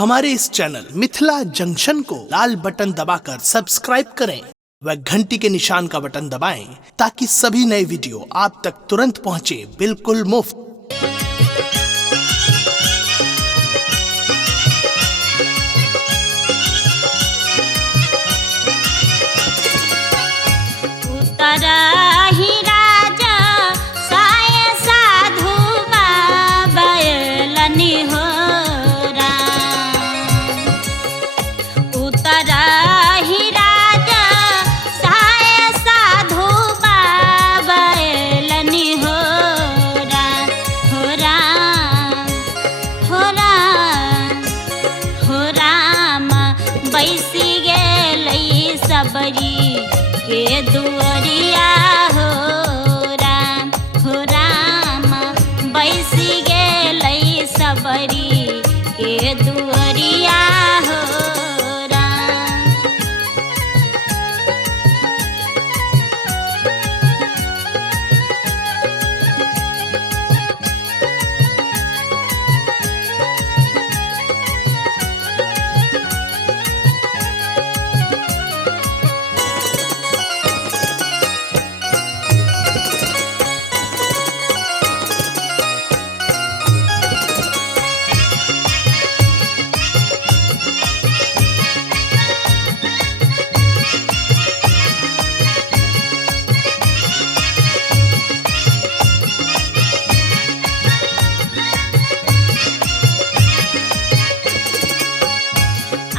हमारे इस channel Mithila junction को लाल button दबाकर सब्सक्राइब करें व घंटी के निशान का बटन दबाएं ताकि सभी नए वीडियो आप तक तुरंत पहुंचे बिल्कुल मुफ्त। सबरी के दुअरिया हो राम बैसी गेलै सबरी के दुअरिया हो राम।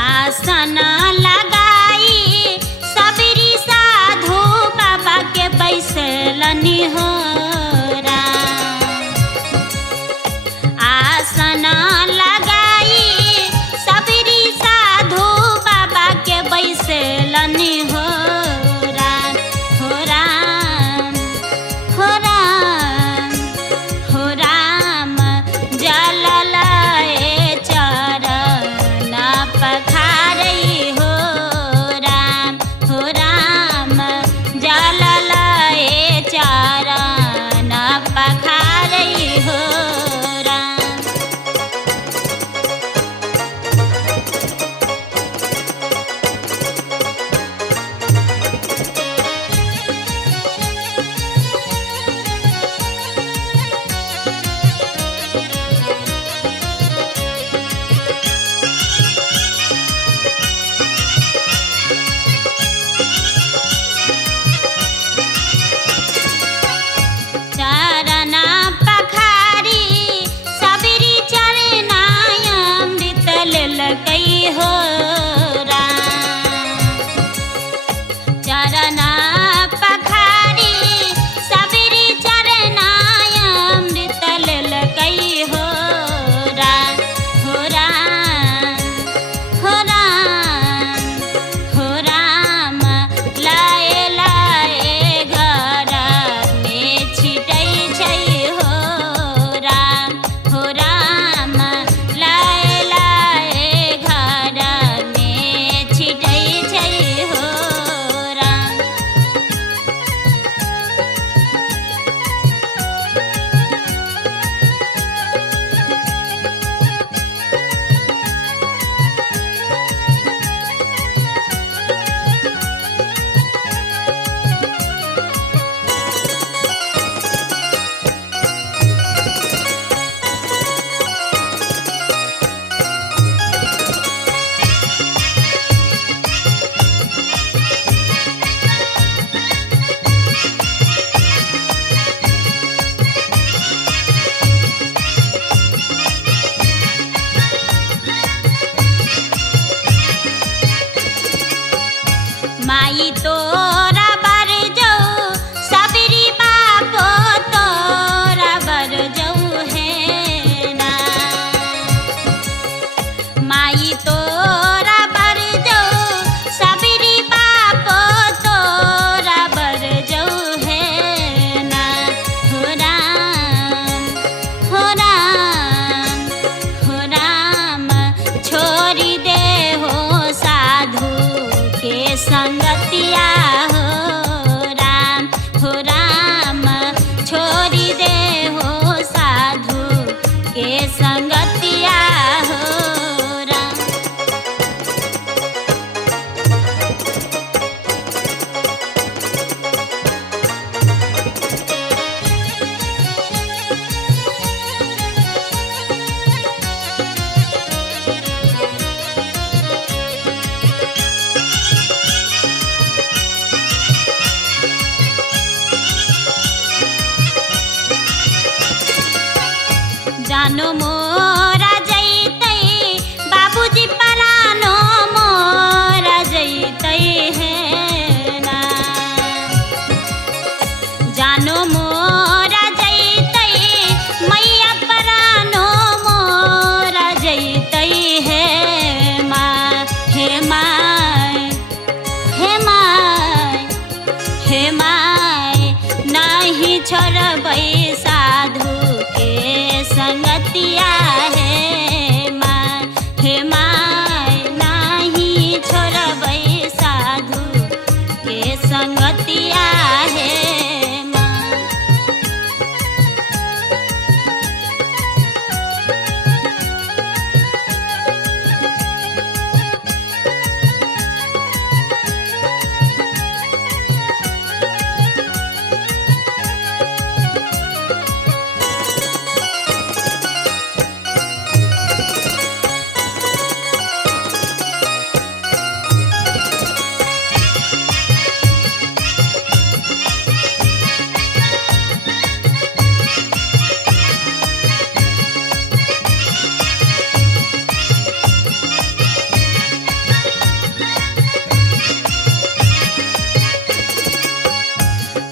आसन लगाई सबरी साधु बाबा के बैसलनी हो राम। आसन लगाई सबरी साधु बाबा के बैसलनी हो राम हो राम हो राम हो राम। जल लए चरण पखारई हो राम जल लए चरण पखारई हो राम। हो राम चरण पखारी सबरी चरनाय अमृत लेलकै हो राम हो राम हो राम हो राम। लाए लाए घर में छिटै छै हो राम लाए लाए घर हे माँ हे माँ हे माँ हे माँ नहीं छोड़बै साधु के संगतिया हे माँ नहीं छोड़बै साधु के संगतिया हे माँ।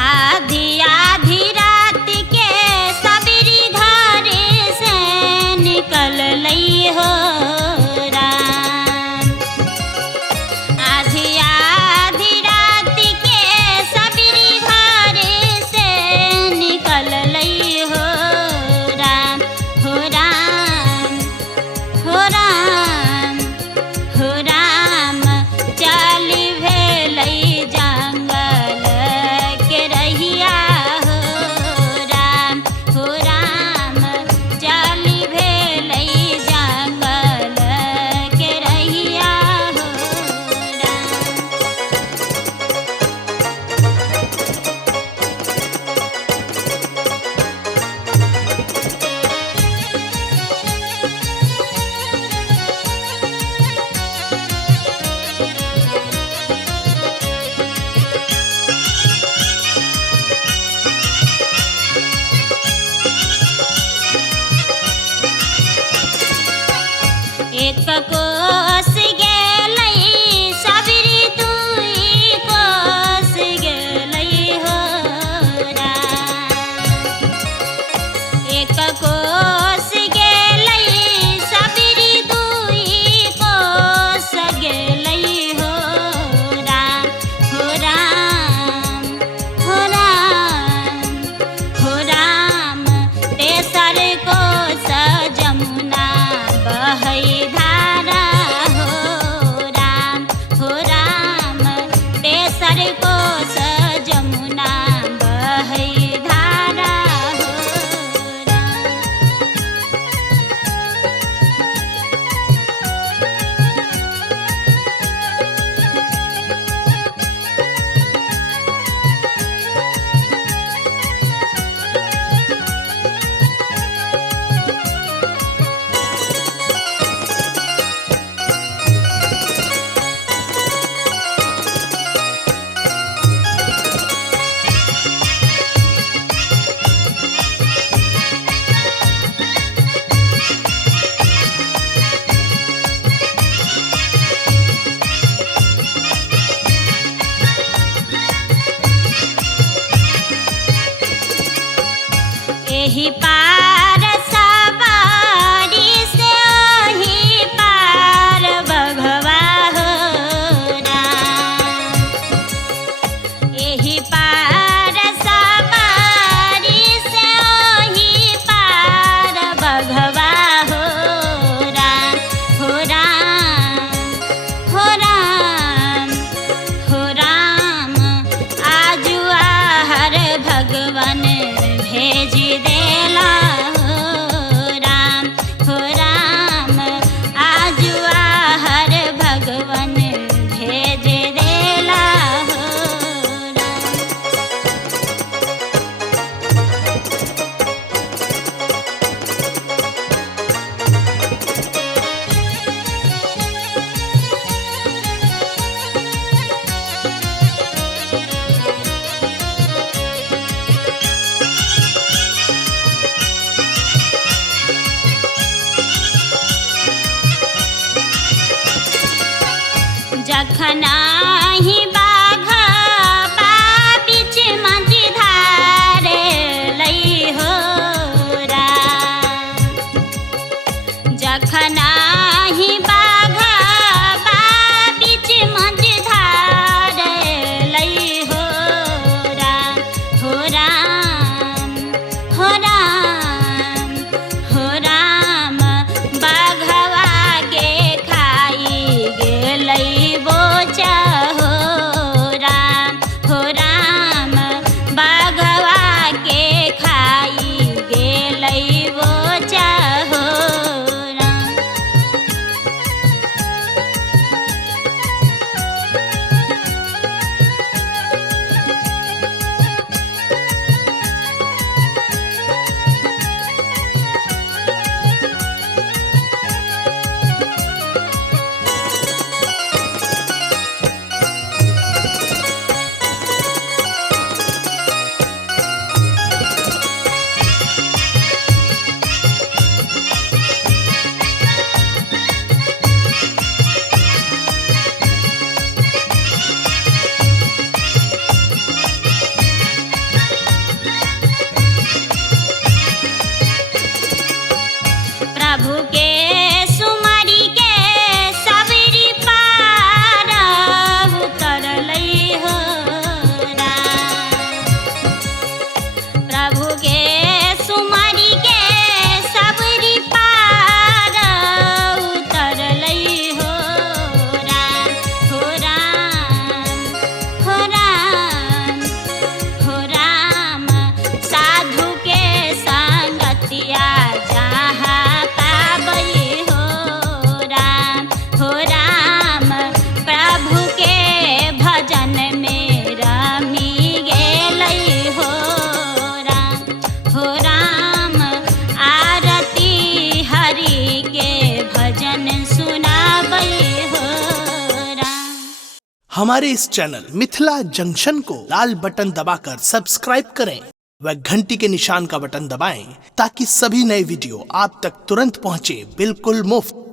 आधी आधी रात के सबरी घर से निकल लई हो राम। आधी आधी रात के सबरी घर से निकल लई हो राम हो राम हो राम हो राम। चली भेलई जंगल के रहिया हो राम चली भेलई जंगल के रहिया हो राम। एक कोस गेलई सबरी दुई कोस गेलई हो राम। एक कोस गेलई सबरी दुई कोस गेलई हो राम हो राम हो राम हो राम। तेसर कोस जमुना बहई धारा हो राम तेसर कोस जमुना बहई धारा हो राम। एही पार सवारी से ओही पार बघवा हो राम। एही पार सवारी से ओही पार बघवा हो राम हो राम हो राम हो राम। आजू आहर भगवन भेज देला हो राम आजू आहर भगवन भेज देला हो राम। जखनाहि बाघा बीच मझधार लई हो राम। जखनाहि हमारे इस चैनल मिथिला जंक्शन को लाल बटन दबाकर सब्सक्राइब करें व घंटी के निशान का बटन दबाएं ताकि सभी नए वीडियो आप तक तुरंत पहुंचे बिल्कुल मुफ्त।